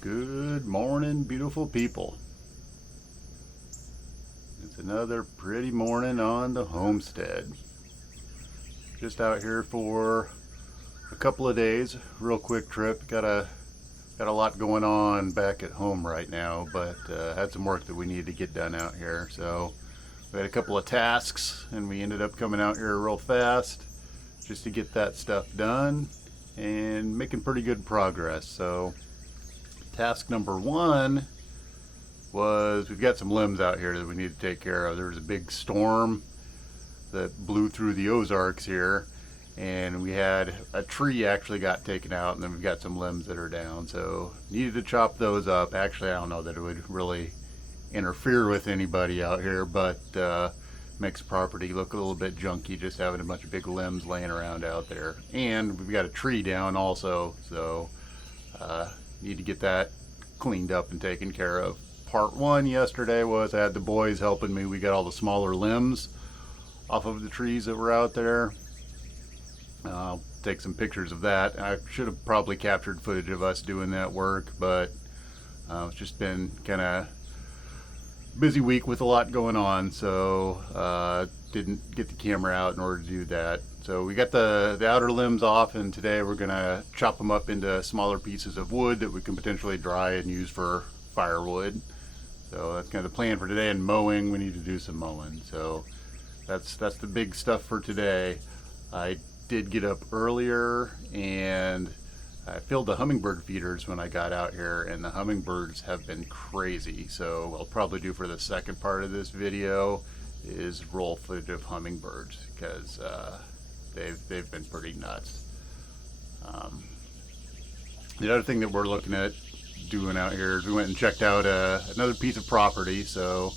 Good morning, beautiful people. It's another pretty morning on the homestead. Just out here for a couple of days, real quick trip. Got a lot going on back at home right now, but had some work that we needed to get done out here. So we had a couple of tasks, and we ended up coming out here real fast just to get that stuff done and making pretty good progress. So task number one was we've got some limbs out here that we need to take care of. There was a big storm that blew through the Ozarks here, and we had a tree actually got taken out, and then we've got some limbs that are down. So needed to chop those up. Actually, I don't know that it would really interfere with anybody out here, but makes property look a little bit junky just having a bunch of big limbs laying around out there. And we've got a tree down also, so need to get that cleaned up and taken care of. Part one yesterday was I had the boys helping me. We got all the smaller limbs off of the trees that were out there. I'll take some pictures of that. I should have probably captured footage of us doing that work, but it's just been kind of busy week with a lot going on, so didn't get the camera out in order to do that. So we got the outer limbs off, and today we're gonna chop them up into smaller pieces of wood that we can potentially dry and use for firewood. So that's kind of the plan for today. And mowing, we need to do some mowing. So that's the big stuff for today. I did get up earlier and I filled the hummingbird feeders when I got out here, and the hummingbirds have been crazy. So what I'll probably do for the second part of this video is roll footage of hummingbirds, because they've been pretty nuts. The other thing that we're looking at doing out here is we went and checked out another piece of property. So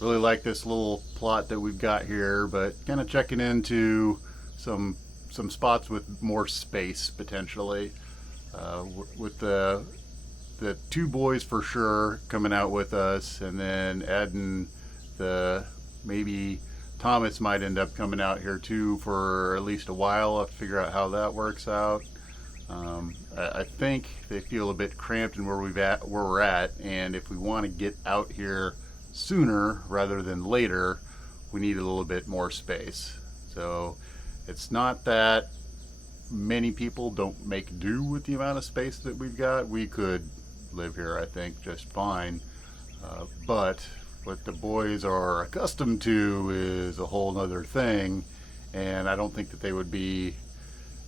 really like this little plot that we've got here, but kind of checking into some spots with more space potentially. With the two boys for sure coming out with us, and then adding maybe Thomas might end up coming out here too for at least a while. I'll have to figure out how that works out. I think they feel a bit cramped in where we're at, and if we want to get out here sooner rather than later, we need a little bit more space. So it's not that many people don't make do with the amount of space that we've got. We could live here, I think, just fine. But what the boys are accustomed to is a whole nother thing, and I don't think that they would be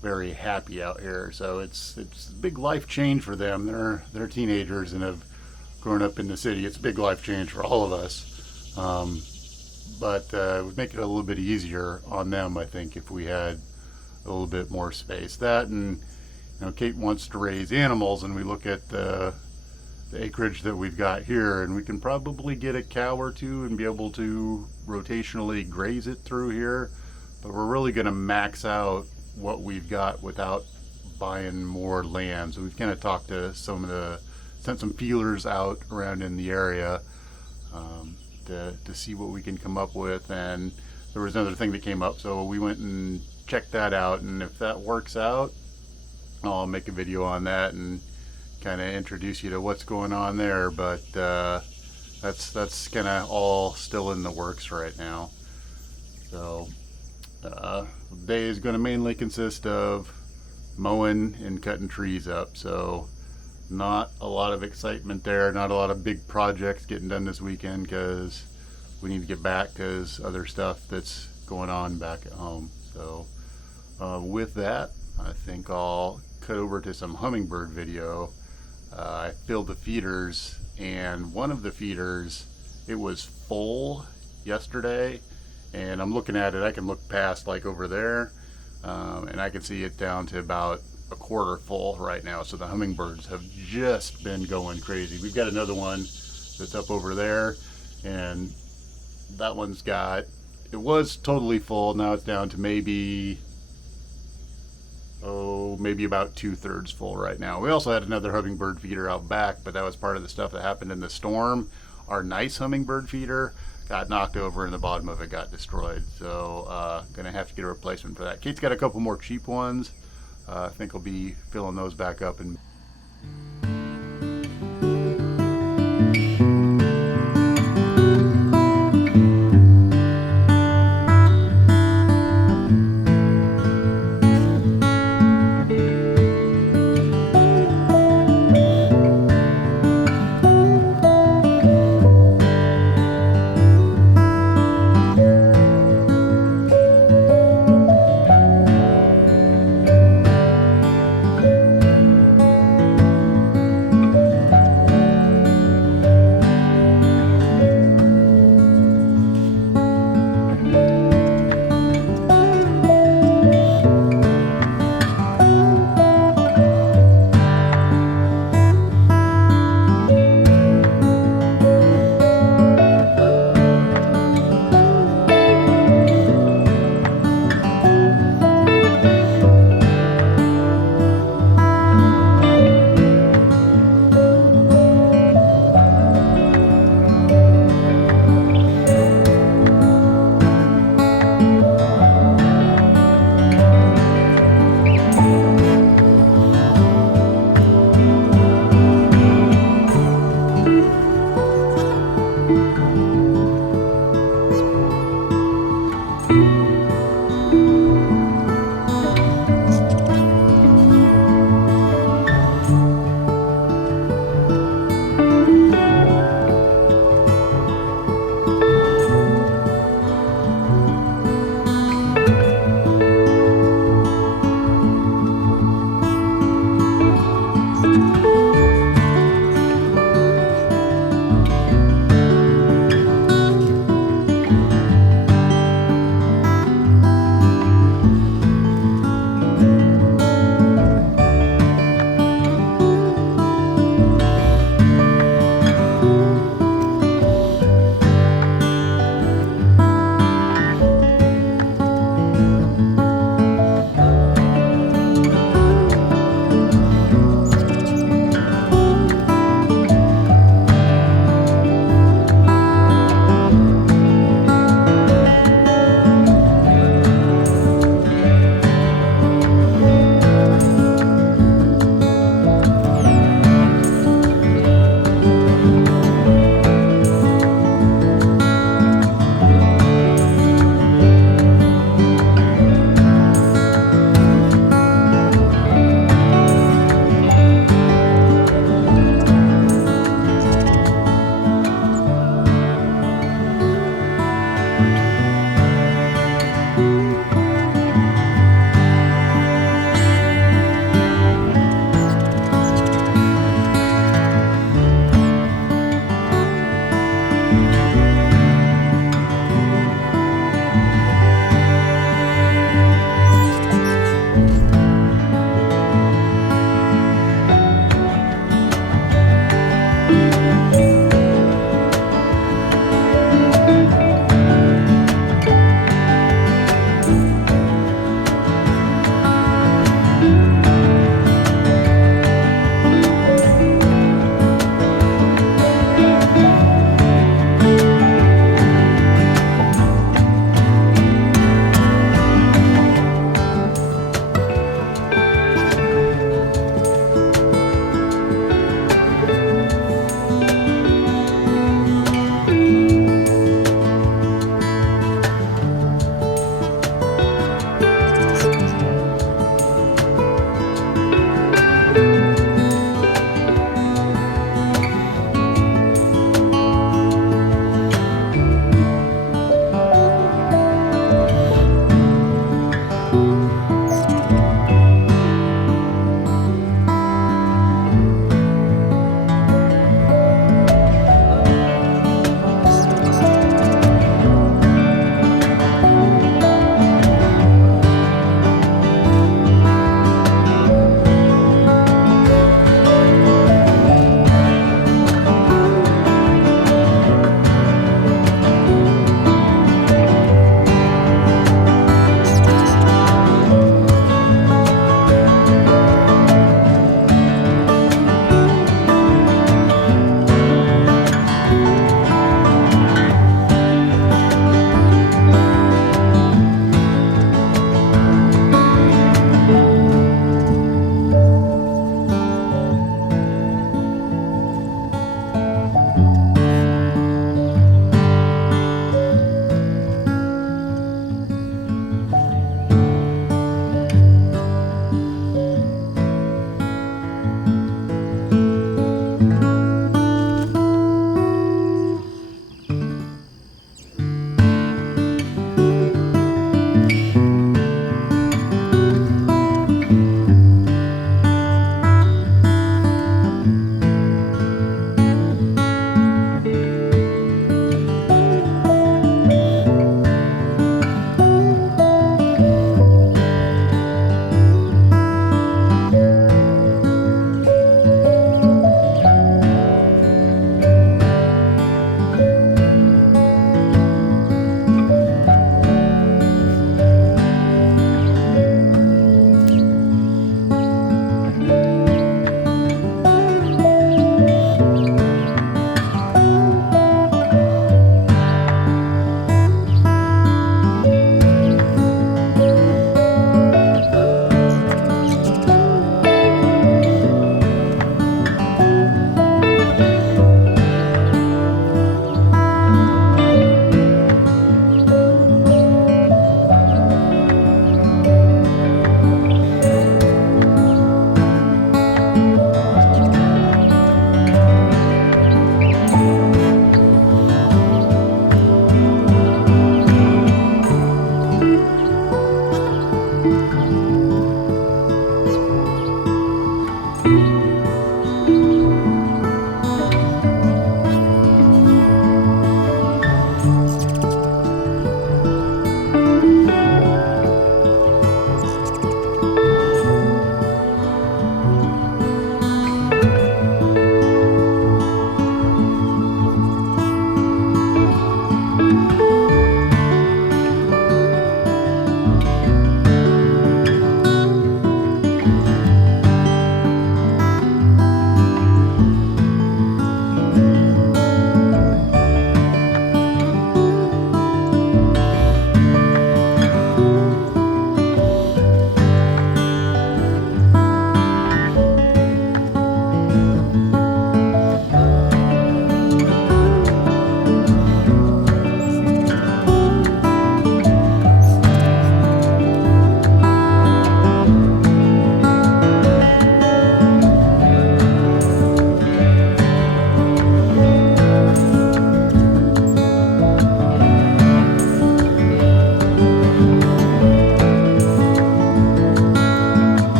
very happy out here. So it's a big life change for them. They're teenagers and have grown up in the city. It's a big life change for all of us. But it would make it a little bit easier on them, I think, if we had a little bit more space. That, and Kate wants to raise animals, and we look at the acreage that we've got here, and we can probably get a cow or two and be able to rotationally graze it through here, but we're really going to max out what we've got without buying more land. So we've kind of talked to sent some feelers out around in the area to see what we can come up with. And there was another thing that came up, so we went and checked that out, and if that works out, I'll make a video on that and kind of introduce you to what's going on there. But that's kind of all still in the works right now. So the day is going to mainly consist of mowing and cutting trees up. So not a lot of excitement there, not a lot of big projects getting done this weekend, because we need to get back, because other stuff that's going on back at home. So with that, I think I'll cut over to some hummingbird video. I filled the feeders, and one of the feeders, it was full yesterday, and I'm looking at it, I can look past like over there, and I can see it down to about a quarter full right now. So the hummingbirds have just been going crazy. We've got another one that's up over there, and that one's it was totally full. Now it's down to maybe about 2/3 full right now. We also had another hummingbird feeder out back, but that was part of the stuff that happened in the storm. Our nice hummingbird feeder got knocked over and the bottom of it got destroyed. So gonna have to get a replacement for that. Kate's got a couple more cheap ones. I think I'll be filling those back up. And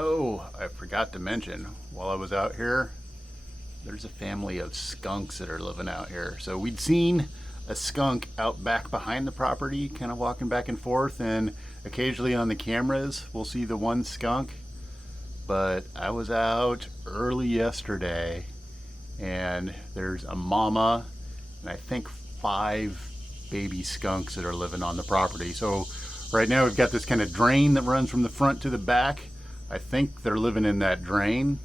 Oh, I forgot to mention, while I was out here, there's a family of skunks that are living out here. So we'd seen a skunk out back behind the property, kind of walking back and forth, and occasionally on the cameras we'll see the one skunk. But I was out early yesterday and there's a mama and I think 5 baby skunks that are living on the property. So right now we've got this kind of drain that runs from the front to the back. I think they're living in that drain.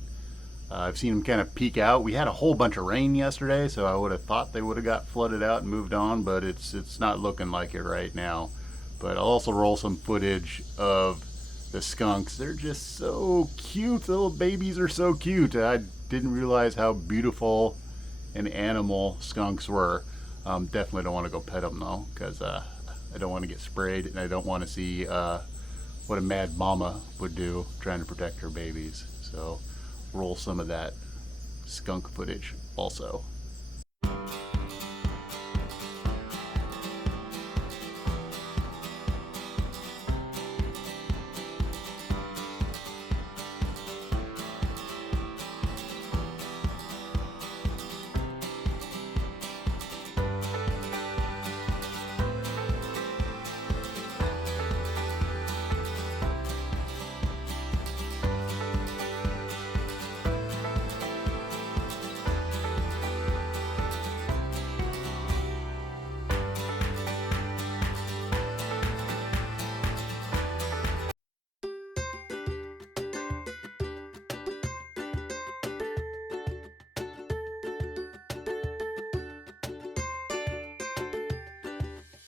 I've seen them kind of peek out. We had a whole bunch of rain yesterday, so I would have thought they would have got flooded out and moved on, but it's not looking like it right now. But I'll also roll some footage of the skunks. They're just so cute. The little babies are so cute. I didn't realize how beautiful an animal skunks were. Definitely don't want to go pet them though, because I don't want to get sprayed, and I don't want to see what a mad mama would do trying to protect her babies. So roll some of that skunk footage also.